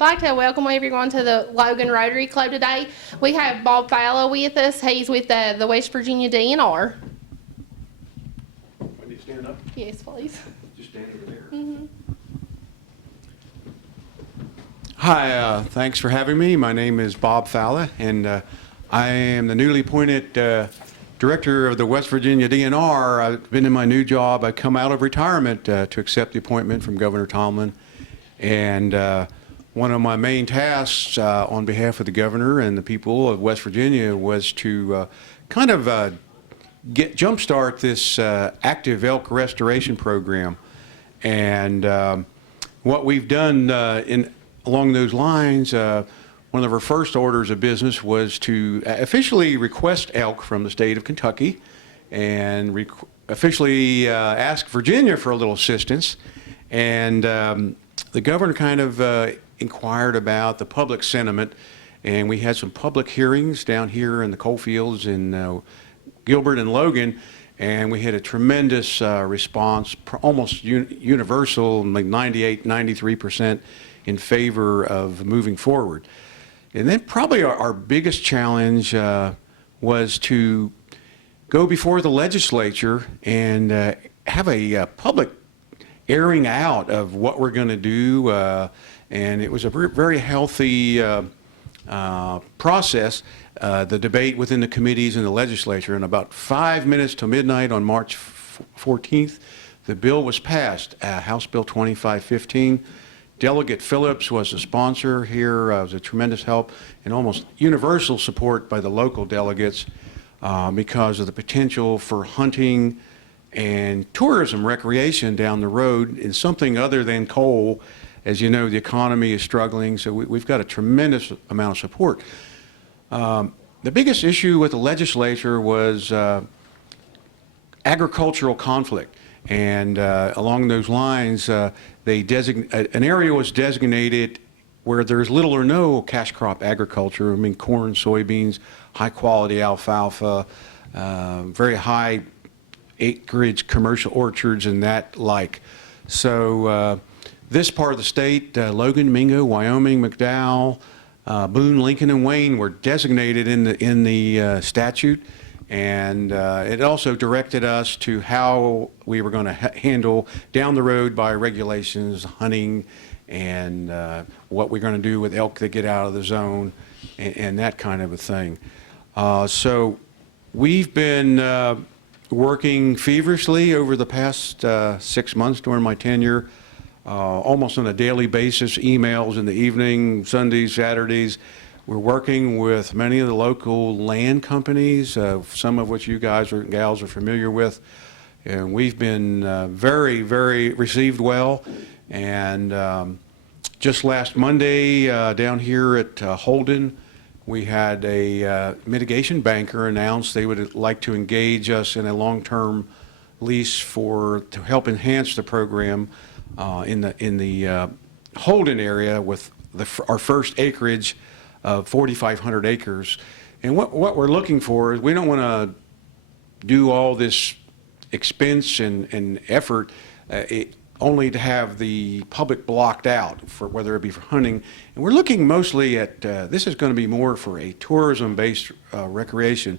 I'd like to welcome everyone to the Logan Rotary Club today. We have Bob Fala with us. He's with the West Virginia DNR. When you stand up? Yes, please. Just stand over there. Mm-hmm. Hi, thanks for having me. My name is Bob Fala, and I am the newly appointed director of the West Virginia DNR. I've been in my new job. I come out of retirement to accept the appointment from Governor Tomlin, and one of my main tasks on behalf of the governor and the people of West Virginia was to kind of jumpstart this active elk restoration program. And what we've done along those lines, one of our first orders of business was to officially request elk from the state of Kentucky and officially ask Virginia for a little assistance. And the governor kind of inquired about the public sentiment, and we had some public hearings down here in the coal fields in Gilbert and Logan, and we had a tremendous response, almost universal, like 98, 93% in favor of moving forward. And then probably our biggest challenge was to go before the legislature and have a public airing out of what we're going to do, and it was a very healthy process, the debate within the committees and the legislature. And about 5 minutes to midnight on March 14th, the bill was passed, House Bill 2515. Delegate Phillips was the sponsor here. It was a tremendous help and almost universal support by the local delegates because of the potential for hunting and tourism recreation down the road in something other than coal. As you know, the economy is struggling, so we've got a tremendous amount of support. The biggest issue with the legislature was agricultural conflict, and along those lines, an area was designated where there's little or no cash crop agriculture. I mean, corn, soybeans, high quality alfalfa, very high acreage commercial orchards and that like. So this part of the state, Logan, Mingo, Wyoming, McDowell, Boone, Lincoln, and Wayne were designated in the statute, and it also directed us to how we were going to handle down the road by regulations, hunting, and what we're going to do with elk that get out of the zone, and that kind of a thing. So we've been working feverishly over the past 6 months during my tenure, almost on a daily basis, emails in the evening, Sundays, Saturdays. We're working with many of the local land companies, some of which you guys and gals are familiar with, and we've been very, very received well. And just last Monday down here at Holden, we had a mitigation banker announce they would like to engage us in a long-term lease to help enhance the program in the Holden area with our first acreage of 4,500 acres. And what we're looking for is we don't want to do all this expense and effort only to have the public blocked out, for whether it be for hunting. And we're looking mostly at, this is going to be more for a tourism-based recreation.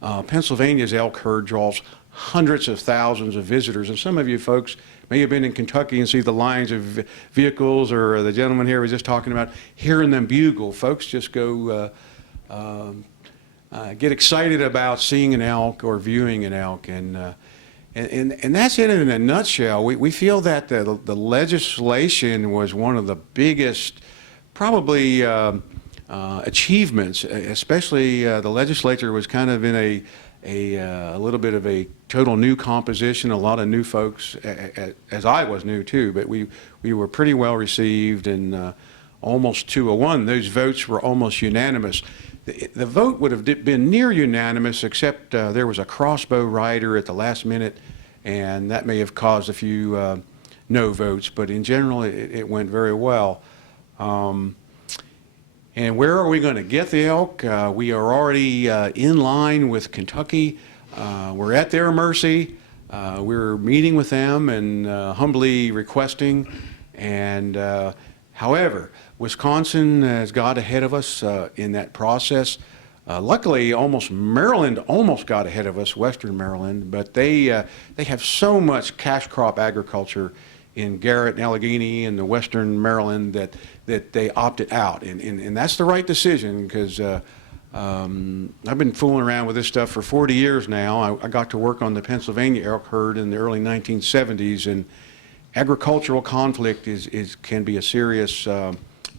Pennsylvania's elk herd draws hundreds of thousands of visitors, and some of you folks may have been in Kentucky and see the lines of vehicles, or the gentleman here was just talking about hearing them bugle. Folks just go get excited about seeing an elk or viewing an elk, and that's it in a nutshell. We feel that the legislation was one of the biggest, probably, achievements, especially the legislature was kind of in a little bit of a total new composition, a lot of new folks, as I was new too, but we were pretty well received, and almost 2-1. Those votes were almost unanimous. The vote would have been near unanimous, except there was a crossbow rider at the last minute, and that may have caused a few no votes, but in general it went very well. And where are we going to get the elk? We are already in line with Kentucky. We're at their mercy. We're meeting with them and humbly requesting. And However, Wisconsin has got ahead of us in that process. Luckily, Maryland almost got ahead of us, Western Maryland, but they have so much cash crop agriculture in Garrett and Allegheny and the Western Maryland that they opted out, and that's the right decision because I've been fooling around with this stuff for 40 years now. I got to work on the Pennsylvania elk herd in the early 1970s, and agricultural conflict can be a serious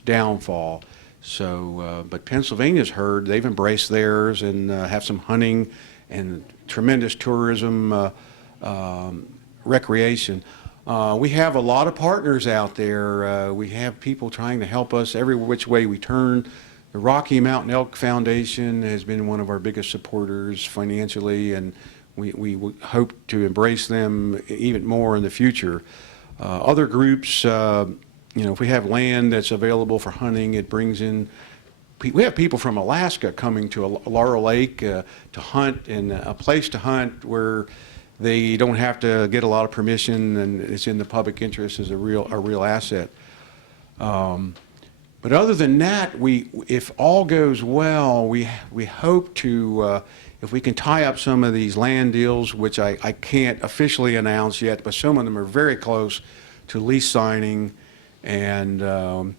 downfall. So, but Pennsylvania's herd, they've embraced theirs and have some hunting and tremendous tourism recreation. We have a lot of partners out there. We have people trying to help us every which way we turn. The Rocky Mountain Elk Foundation has been one of our biggest supporters financially, and we hope to embrace them even more in the future. Other groups, if we have land that's available for hunting, it brings in, we have people from Alaska coming to Laurel Lake to hunt, and a place to hunt where they don't have to get a lot of permission and it's in the public interest is a real asset. But other than that, if all goes well, we hope to, if we can tie up some of these land deals, which I can't officially announce yet, but some of them are very close to lease signing, and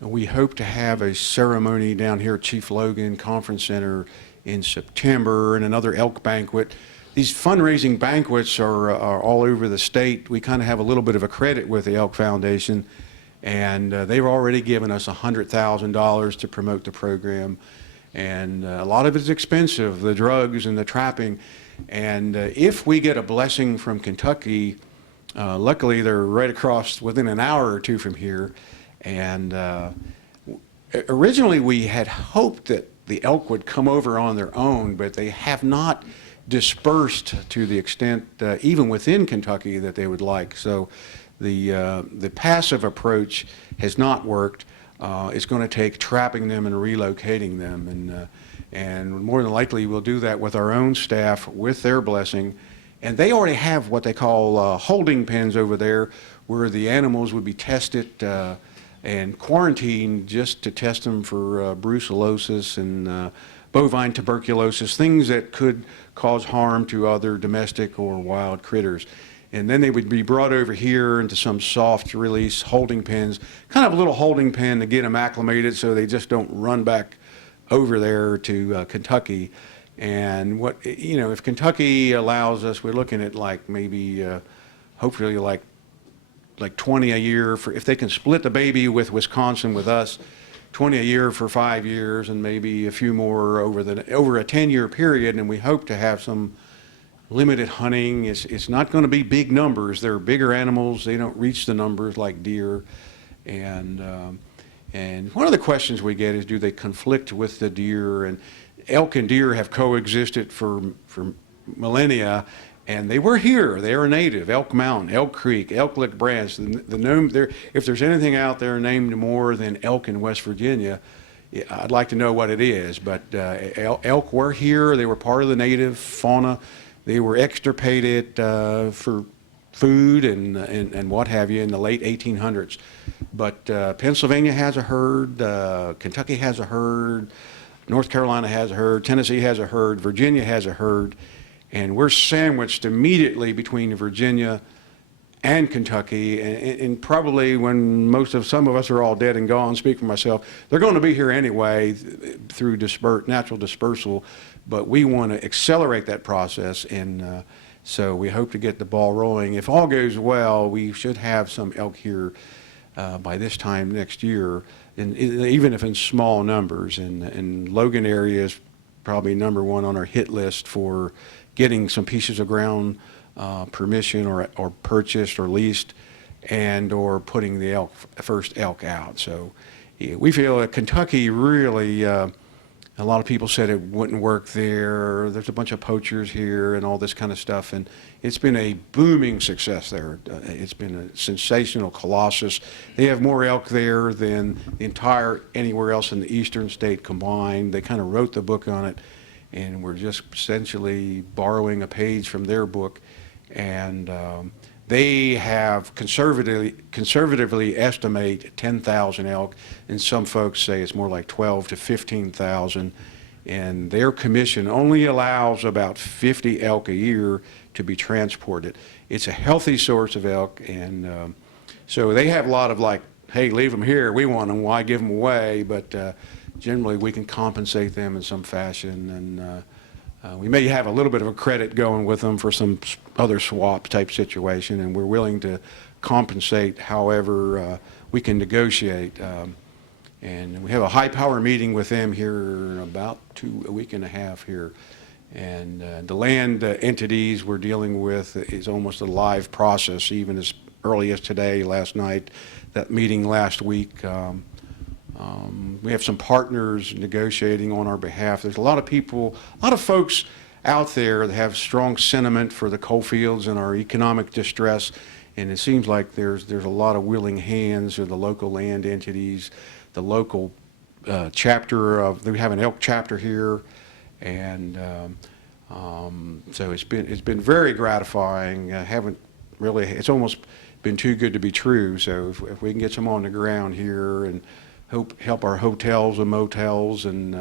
we hope to have a ceremony down here at Chief Logan Conference Center in September and another elk banquet. These fundraising banquets are all over the state. We kind of have a little bit of a credit with the Elk Foundation, and they've already given us $100,000 to promote the program. And a lot of it's expensive, the drugs and the trapping. And if we get a blessing from Kentucky, luckily they're right across within an hour or two from here. And originally we had hoped that the elk would come over on their own, but they have not dispersed to the extent, even within Kentucky, that they would like. So the passive approach has not worked. It's going to take trapping them and relocating them, and more than likely we'll do that with our own staff with their blessing. And they already have what they call holding pens over there, where the animals would be tested and quarantined just to test them for brucellosis and bovine tuberculosis, things that could cause harm to other domestic or wild critters. And then they would be brought over here into some soft release holding pens, kind of a little holding pen to get them acclimated so they just don't run back over there to Kentucky. And if Kentucky allows us, we're looking at like maybe, hopefully like 20 a year if they can split the baby with Wisconsin with us, 20 a year for 5 years, and maybe a few more over a 10-year period. And we hope to have some limited hunting. It's not going to be big numbers. They're bigger animals. They don't reach the numbers like deer. And one of the questions we get is, do they conflict with the deer? And elk and deer have coexisted for millennia, and they were here. They are native. Elk Mountain, Elk Creek, Elk Lick Branch. If there's anything out there named more than elk in West Virginia, I'd like to know what it is. But elk were here. They were part of the native fauna. They were extirpated for food and what have you in the late 1800s. But Pennsylvania has a herd. Kentucky has a herd. North Carolina has a herd. Tennessee has a herd. Virginia has a herd. And we're sandwiched immediately between Virginia and Kentucky, and probably when some of us are all dead and gone, speak for myself, they're going to be here anyway through natural dispersal, but we want to accelerate that process, and so we hope to get the ball rolling. If all goes well, we should have some elk here by this time next year, and even if in small numbers, and Logan area is probably number one on our hit list for getting some pieces of ground permission or purchased or leased, and or putting the first elk out. So yeah, we feel that Kentucky really, a lot of people said it wouldn't work there. There's a bunch of poachers here and all this kind of stuff, and it's been a booming success there. It's been a sensational colossus. They have more elk there than the entire anywhere else in the eastern state combined. They kind of wrote the book on it, and we're just essentially borrowing a page from their book. And they have conservatively estimate 10,000 elk, and some folks say it's more like 12 to 15,000. And their commission only allows about 50 elk a year to be transported. It's a healthy source of elk, and so they have a lot of like, hey, leave them here, we want them, why give them away? But generally we can compensate them in some fashion, and we may have a little bit of a credit going with them for some other swap type situation, and we're willing to compensate however we can negotiate. And we have a high power meeting with them here in about a week and a half here. And the land entities we're dealing with is almost a live process, even as early as today, last night, that meeting last week. We have some partners negotiating on our behalf. There's a lot of people, a lot of folks out there that have strong sentiment for the coal fields and our economic distress, and it seems like there's a lot of willing hands of the local land entities, the local chapter of, we have an elk chapter here, and so it's been very gratifying. I haven't really, it's almost been too good to be true. So if we can get some on the ground here and help our hotels and motels and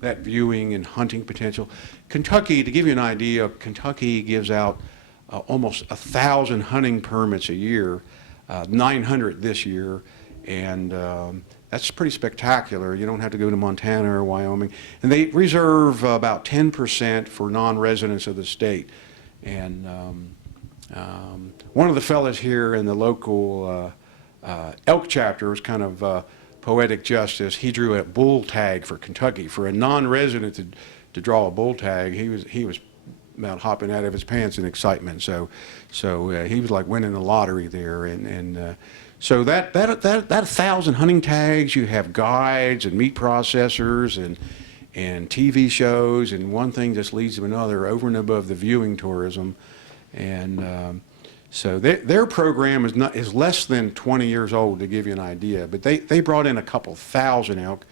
that viewing and hunting potential. Kentucky, to give you an idea, Kentucky gives out almost 1,000 hunting permits a year, 900 this year, and that's pretty spectacular. You don't have to go to Montana or Wyoming. And they reserve about 10% for non-residents of the state. And one of the fellas here in the local elk chapter was kind of poetic justice. He drew a bull tag for Kentucky. For a non-resident to draw a bull tag, he was about hopping out of his pants in excitement. So he was like winning the lottery there. And so that 1,000 hunting tags, you have guides and meat processors and TV shows, and one thing just leads to another over and above the viewing tourism. And so their program is less than 20 years old, to give you an idea, but they brought in a couple thousand elk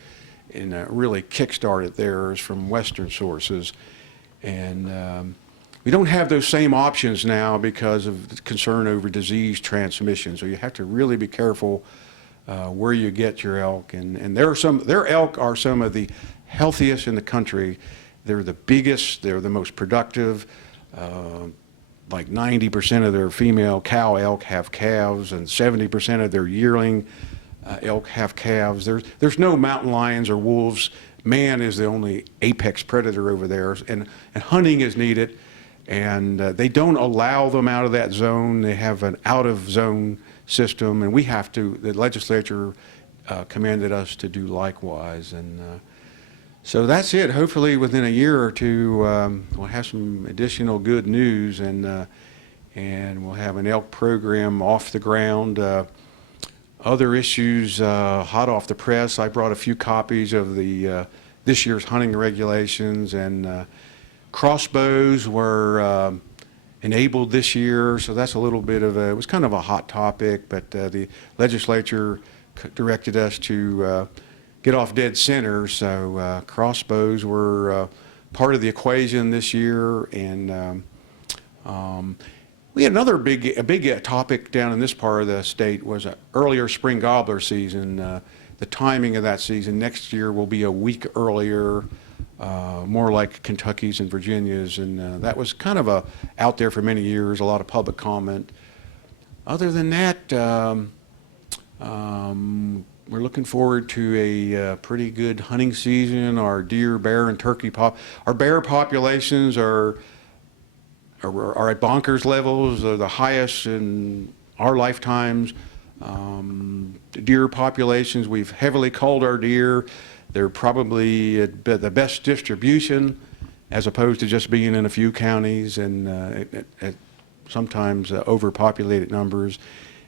and really kickstarted theirs from Western sources. And we don't have those same options now because of concern over disease transmission, so you have to really be careful where you get your elk. And their elk are some of the healthiest in the country. They're the biggest, they're the most productive. Like 90% of their female cow elk have calves, and 70% of their yearling elk have calves. There's no mountain lions or wolves. Man is the only apex predator over there, and hunting is needed. And they don't allow them out of that zone. They have an out-of-zone system, and we have to. The legislature commanded us to do likewise. And so that's it. Hopefully within a year or two, we'll have some additional good news, and we'll have an elk program off the ground. Other issues hot off the press. I brought a few copies of the this year's hunting regulations, and crossbows were enabled this year, so that's a little bit of it was kind of a hot topic, but the legislature directed us to get off dead center, so crossbows were part of the equation this year. And we had another big topic down in this part of the state was an earlier spring gobbler season. The timing of that season next year will be a week earlier, more like Kentucky's and Virginia's, and that was kind of out there for many years, a lot of public comment. Other than that, we're looking forward to a pretty good hunting season. Our deer, bear, and turkey our bear populations are at bonkers levels, the highest in our lifetimes. The deer populations, we've heavily culled our deer. They're probably at the best distribution, as opposed to just being in a few counties and at sometimes overpopulated numbers.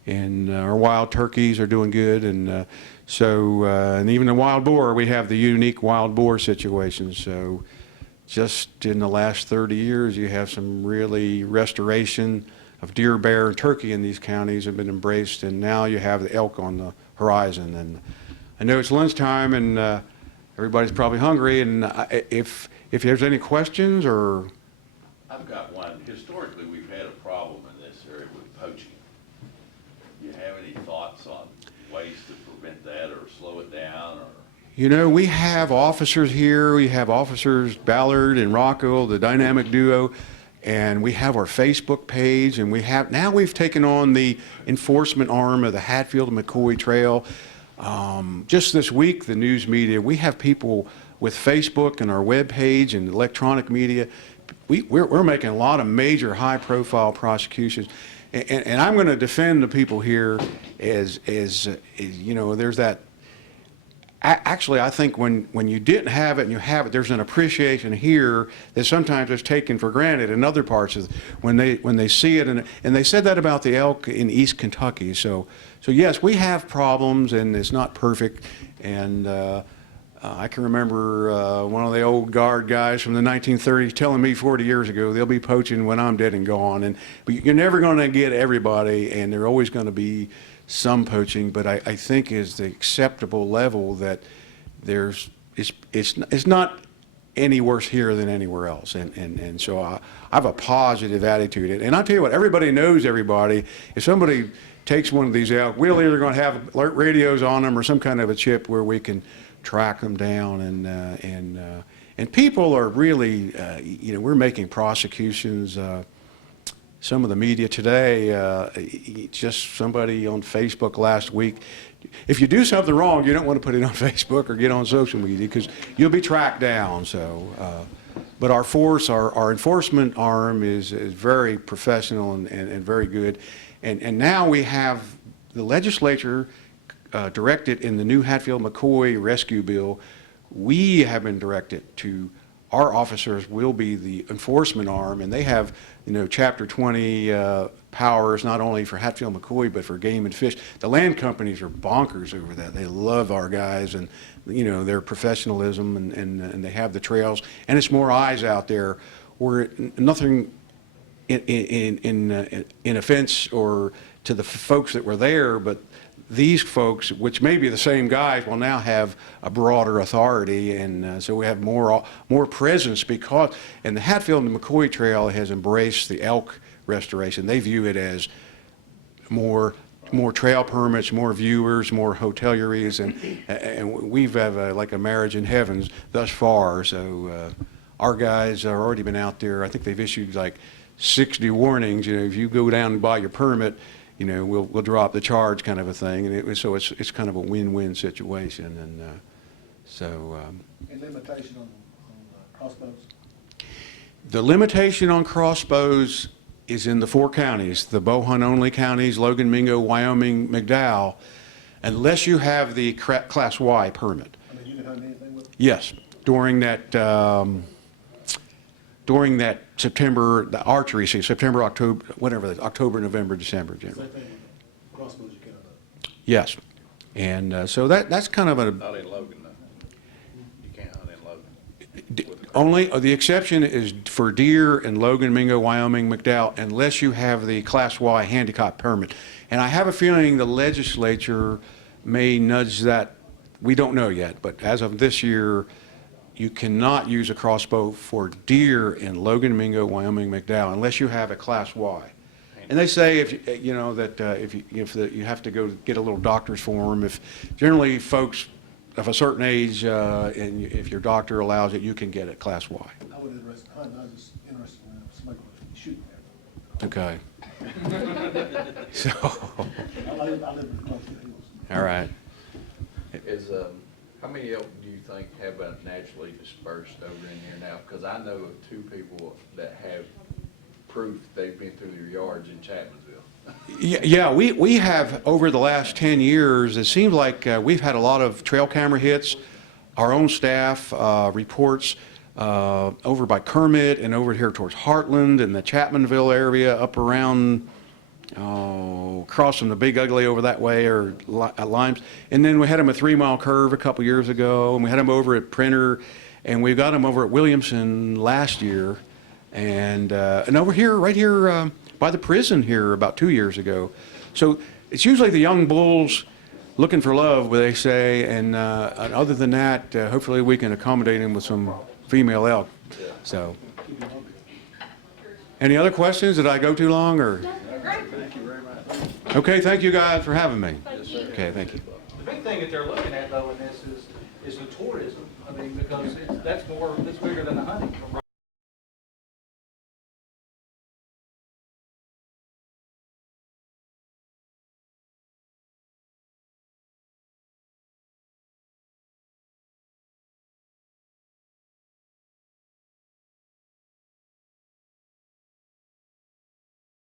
And our wild turkeys are doing good, and and even the wild boar, we have the unique wild boar situation. So just in the last 30 years, you have some really restoration of deer, bear, and turkey in these counties have been embraced, and now you have the elk on the horizon. And I know it's lunchtime, and everybody's probably hungry, and if there's any questions or... I've got one. Historically, we've had a problem in this area with poaching. ways to prevent that or slow it down or? You know, we have officers here. We have officers Ballard and Rocco, the dynamic duo, and we have our Facebook page, and we've taken on the enforcement arm of the Hatfield and McCoy Trail. Just this week, the news media, we have people with Facebook and our web page and electronic media. We're making a lot of major high-profile prosecutions, and I'm going to defend the people here as you know, there's that. Actually, I think when you didn't have it and you have it, there's an appreciation here that sometimes is taken for granted in other parts of when they see it, and they said that about the elk in East Kentucky. So yes, we have problems, and it's not perfect. And I can remember one of the old guard guys from the 1930s telling me 40 years ago, they'll be poaching when I'm dead and gone. But you're never going to get everybody, and they're always going to be some poaching, but I think is the acceptable level that it's not any worse here than anywhere else, and so I have a positive attitude. And I'll tell you what, everybody knows everybody. If somebody takes one of these out, we're either going to have alert radios on them or some kind of a chip where we can track them down, and people are really, you know, we're making prosecutions. Some of the media today, just somebody on Facebook last week, if you do something wrong, you don't want to put it on Facebook or get on social media because you'll be tracked down. So, but our force, our enforcement arm is very professional and very good. And now we have the legislature directed in the new Hatfield-McCoy rescue bill, we have been directed to our officers will be the enforcement arm, and they have, you know, Chapter 20 powers not only for Hatfield-McCoy but for game and fish. The land companies are bonkers over that. They love our guys and, you know, their professionalism, and they have the trails, and it's more eyes out there. Where nothing in offense or to the folks that were there, but these folks, which may be the same guys, will now have a broader authority, and so we have more presence because, and the Hatfield and McCoy Trail has embraced the elk restoration. They view it as more trail permits, more viewers, more hoteliers, and we've have like a marriage in heavens thus far. So our guys have already been out there. I think they've issued like 60 warnings. You know, if you go down and buy your permit, you know, we'll drop the charge, kind of a thing, and so it's kind of a win-win situation, and And limitation on crossbows? The limitation on crossbows is in the 4 counties, the bow hunt only counties, Logan, Mingo, Wyoming, McDowell, unless you have the Class Y permit. I mean, you can hunt anything with it? Yes, during that September, the archery season, September, October, whatever, October, November, December, generally. Same thing with crossbows, you can't hunt. Yes, and so that's kind of a Not in Logan, though. You can't hunt in Logan. only the exception is for deer in Logan, Mingo, Wyoming, McDowell, unless you have the Class Y handicap permit. And I have a feeling the legislature may nudge that. We don't know yet, but as of this year, you cannot use a crossbow for deer in Logan, Mingo, Wyoming, McDowell, unless you have a Class Y. And they say if you know that if you have to go get a little doctor's form. If generally folks of a certain age, and if your doctor allows it, you can get it Class Y. I wasn't interested in hunting, I was just interested in somebody shooting at Okay. So, I live close to the hills. all right. Is, how many elk do you think have been naturally dispersed over in here now? Because I know of 2 people that have proof they've been through their yards in Chapmansville. Yeah, we have, over the last 10 years, it seems like we've had a lot of trail camera hits. Our own staff reports over by Kermit and over here towards Heartland and the Chapmanville area up around, across from the Big Ugly over that way, or Limes. And then we had them a 3-mile curve a couple years ago, and we had them over at Printer, and we got them over at Williamson last year. And over here, right here by the prison here about 2 years ago. So it's usually the young bulls looking for love, what they say, and other than that, hopefully we can accommodate them with some female elk. So, any other questions? Did I go too long, or? Thank you very much. Okay, thank you guys for having me. Yes, sir. Okay, thank you. thing that they're looking at though in this is the tourism. I mean, because that's bigger than the hunting, from